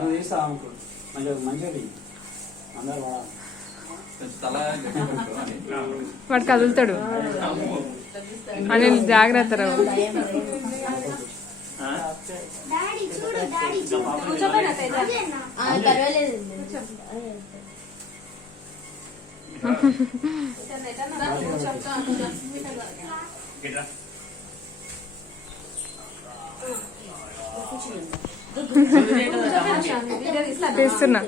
నువ్వు తీస్తా అనుకో మంచిగా అందరు వాడు కదులుతాడు అని జాగ్రత్త రావు. తీస్తున్నా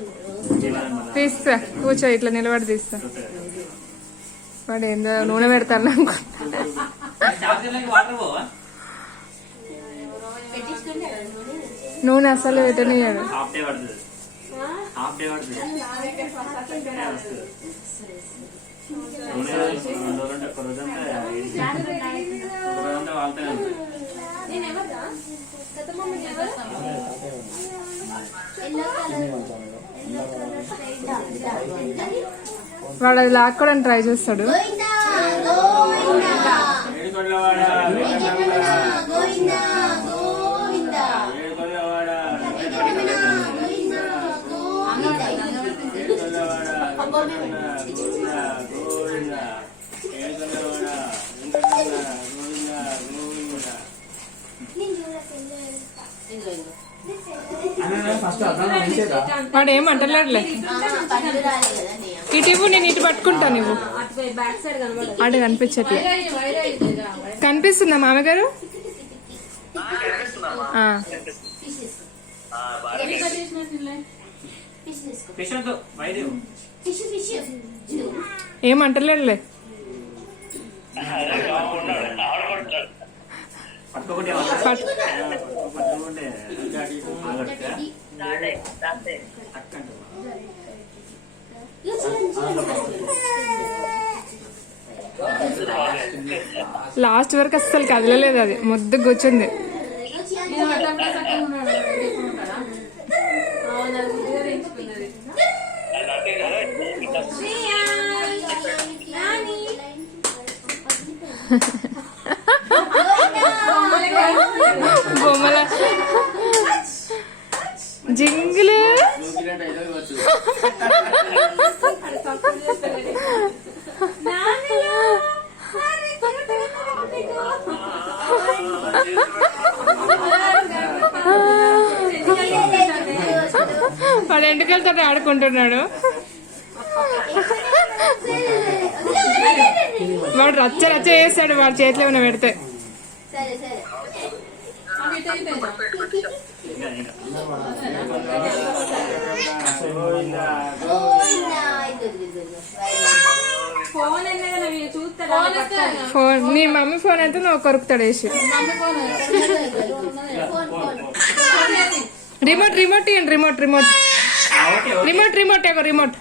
తీస్తా కూర్చో ఇట్లా నిలబడి తీస్తా. వాడు ఏందో నూనె పెడతాను అనుకుంటా. నూనె అసలు పెట్టనియాడు. వాడు అది లాక్కోవడానికి ట్రై చేస్తాడు. వాడు ఏమంటలేడులే. ఇటు నేను ఇటు పట్టుకుంటాను. నువ్వు అటు కనిపించట్లే. కనిపిస్తుందా మామగారు? ఏమంటలేడులే. లాస్ట్ వరకు అస్సలు కదలలేదు. అది ముద్దు కూర్చుంది. బొమ్మల జింగులు వాడు ఎండుకలతో ఆడుకుంటున్నాడు. వాడు రచ్చ రచ్చ చేస్తాడు వాడి చేతిలో ఏమైనా పెడితే. ఫోన్ నీ మమ్మీ ఫోన్ అయితే నువ్వు కొరుకుతాడు వేసి. రిమోట్ రిమోట్ ఇవ్వండి. రిమోట్ రిమోట్ రిమోట్ రిమోట్ ఏగో రిమోట్.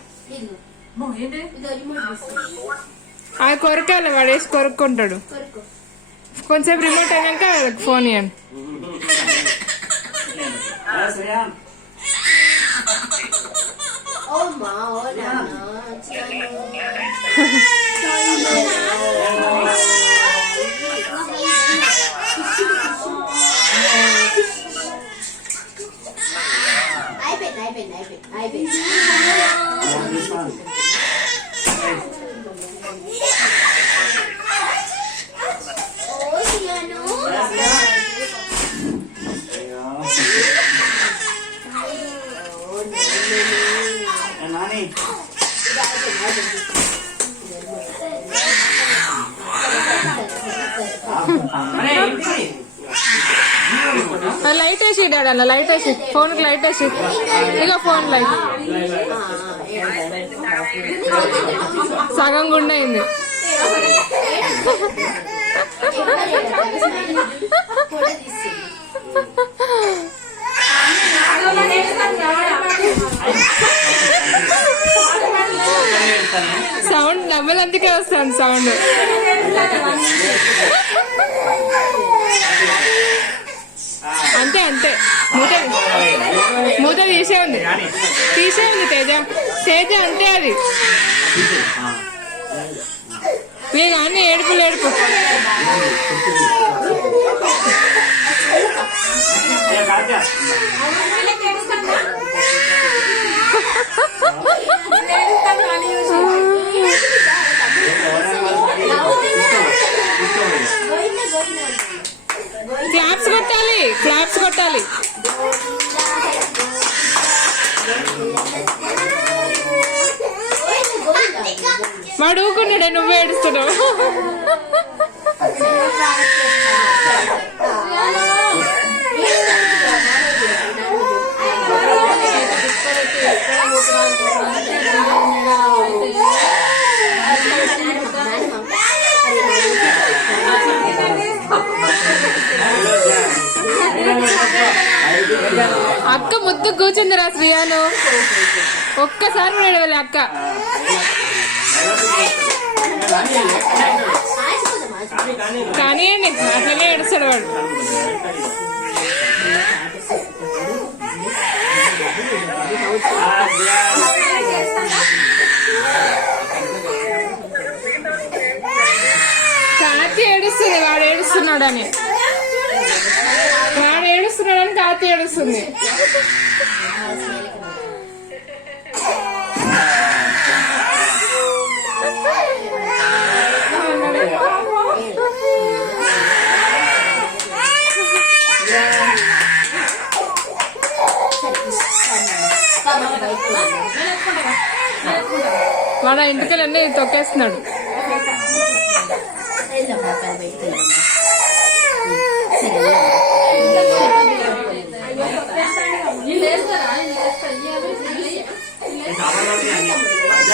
అది కొరకాలి. వాడు వేసి కొరుక్కుంటాడు. కొంచెం రిమోట్ అయినాక ఫోన్ ఇవ్వండి. లైట్ వేసి డాడీ లైట్ వేసి ఫోన్కి లైట్ వేసి. ఇక ఫోన్ లైట్ సగం గుండె అయింది. సౌండ్ డబ్బులు అందుకే వస్తుంది సౌండ్. అంతే అంతే. మూత తీసే ఉంది తేజ. తేజ అంతే అది. మీరు అన్ని ఏడుపులు ఏడుపు. వాడు ఊకున్నాడే, నువ్వు ఏడుస్తున్నావు. అక్క ముద్దు కూర్చుందిరా శ్రీయాను. ఒక్కసారి కూడా ఏడవలే అక్క. కానీయండి, అట్లనే ఏడుస్తాడు వాడు. కాతి ఏడుస్తుంది, వాడు ఏడుస్తున్నాడని. వాడు ఏడుస్తున్నాడని కాతి ఏడుస్తుంది. వాడు ఇంటికెళ్ళండి తొక్కేస్తున్నాడు.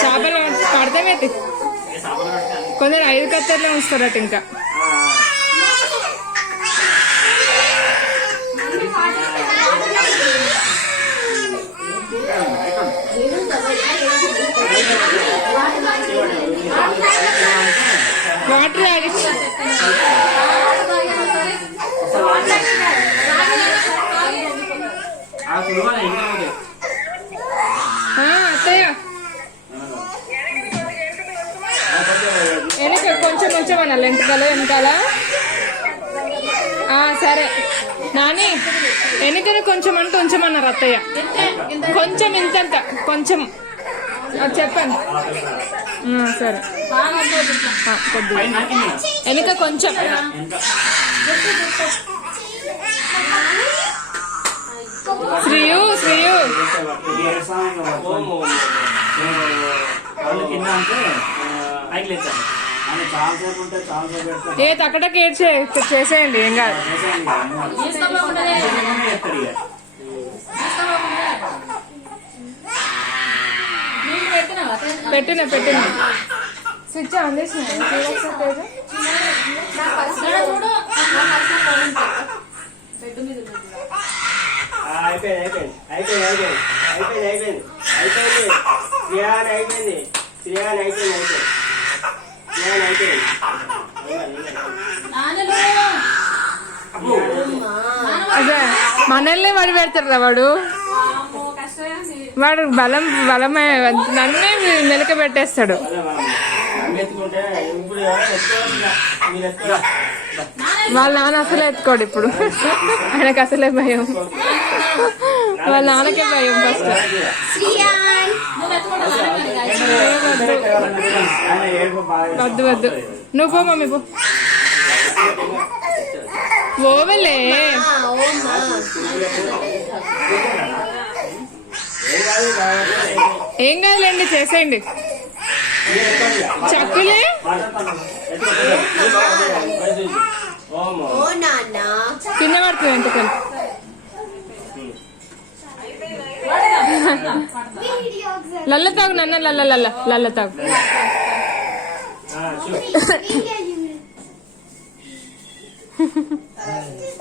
చేపలు పడతామైతే కొందరు 5 కత్తర్లో ఉంచుతారట. ఇంకా వాటర్ అత్తయ్య వెనక కొంచెం కొంచెం అనాలి. వెనకాల వెనకాల సరే నాని, వెనకనే కొంచెం అంటే ఉంచమన్నారు అత్తయ్య. కొంచెం ఇంతంత కొంచెం చెప్పండి. సరే కొద్దిగా వెనక కొంచెం. శ్రీయు శ్రీయు ఏ తక్కడకి చేసేయండి, ఏం కాదు. పెట్టిన స్విచ్ ఆన్ చేసిన అదే మనల్ని వాడు పెడతాడు వాడు. వాడు బలమే నన్నే మెలక పెట్టేస్తాడు. వాళ్ళ నాన్న అసలే ఎత్తుకోడు ఇప్పుడు. ఆయనకు అసలే భయం. వాళ్ళ నాన్నకే భయం ఫస్ట్. వద్దు వద్దు, నువ్వు పో మమ్మీ పో. ఓవలే ఏం కాదులేండి, చేసేయండి. చక్కులే కింద పడుతుంది ఎంతకని. లల్ల తాగు నన్న, లల్ల తాగు.